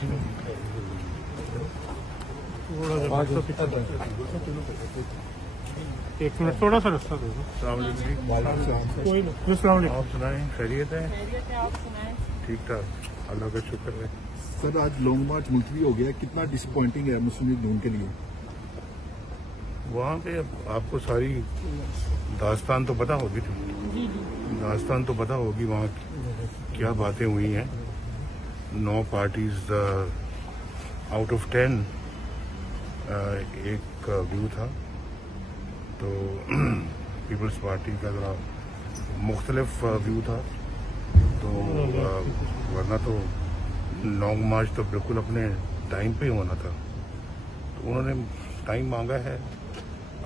एक मिनट थोड़ा सा रास्ता दो। कोई नहीं। आप सुनाएं, खैरियत है? आप सुनाएं। ठीक ठाक, अल्लाह का शुक्र है। सर आज लॉन्ग मार्च मुलतवी हो गया, कितना डिसअपॉइंटिंग है मुस्लिम लीग नून के लिए? वहाँ पे आपको सारी दास्तान तो पता होगी, दास्तान तो पता होगी वहाँ क्या बातें हुई हैं। 9 पार्टीज आउट ऑफ 10 एक व्यू था, तो पीपल्स पार्टी का जरा मुख्तलिफ व्यू था। तो वरना तो लॉन्ग मार्च तो बिल्कुल अपने टाइम पे होना था। तो उन्होंने टाइम मांगा है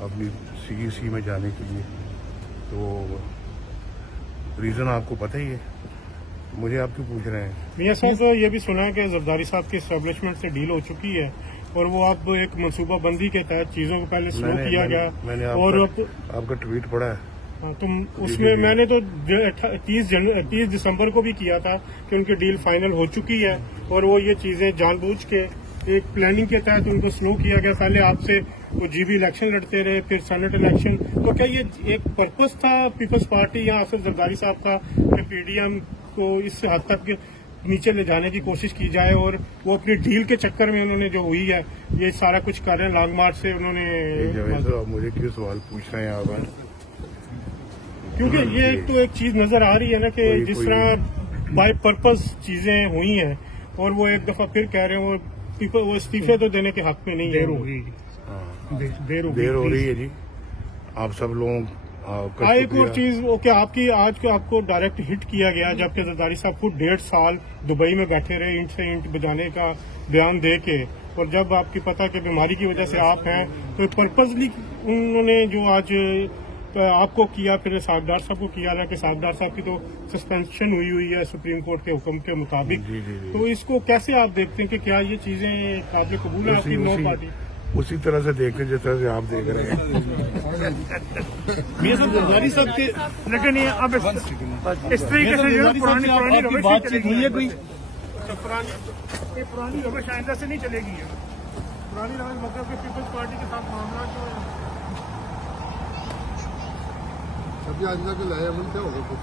अपनी CEC में जाने के लिए, तो रीज़न आपको पता ही है, मुझे आप क्यों पूछ रहे हैं? मियां साहब ये भी सुना है कि जरदारी साहब की एस्टेब्लिशमेंट से डील हो चुकी है और वो अब एक मनसूबा बंदी के तहत चीजों को पहले स्लो किया गया। मैंने और आपका ट्वीट पढ़ा है। तुम उसमें मैंने तो 30 दिसंबर को भी किया था कि उनकी डील फाइनल हो चुकी है और वो ये चीजें जानबूझ के एक प्लानिंग के तहत उनको स्लो किया गया। पहले आपसे वो GB इलेक्शन लड़ते रहे, फिर सेनेट इलेक्शन। तो क्या ये एक पर्पस था पीपल्स पार्टी या आसिफ जरदारी साहब का कि PDM को इस हद तक नीचे ले जाने की कोशिश की जाए और वो अपनी डील के चक्कर में उन्होंने जो हुई है ये सारा कुछ कर रहे हैं लॉन्ग मार्च से उन्होंने? मुझे क्यों सवाल पूछ रहे हैं आप? क्योंकि ये एक तो एक चीज नजर आ रही है ना कि जिस तरह बाय पर्पस चीजें हुई हैं और वो एक दफा फिर कह रहे हैं वो इस्तीफे तो देने के हक में नहीं है। देर हो रही है जी। आप सब लोग एक और चीज ओके आपकी आज को आपको डायरेक्ट हिट किया गया जबकि जरदारी साहब खुद 1.5 साल दुबई में बैठे रहे ईंट से ईंट बजाने का बयान दे के, और जब आपकी पता कि बीमारी की वजह से आप हैं तो पर्पजली उन्होंने जो आज आपको किया, फिर सागदार साहब को किया ना कि सागदार साहब की तो सस्पेंशन हुई है सुप्रीम कोर्ट के हुक्म के मुताबिक। तो इसको कैसे आप देखते हैं कि क्या ये चीजें काबिल कबूल है आपकी 9 पार्टी? उसी तरह से देखते जिस तरह से आप देख रहे हैं। मियां साहब जरदारी साहब के लेकिन ये अब इस तरीके से पुरानी बातचीत हुई है कोई पुरानी रवश आइंदा से नहीं चलेगी। पुरानी रवश मतलब कि पीपल्स पार्टी के साथ मामला जो है अभी आइंदा के लाए क्या होगा कुछ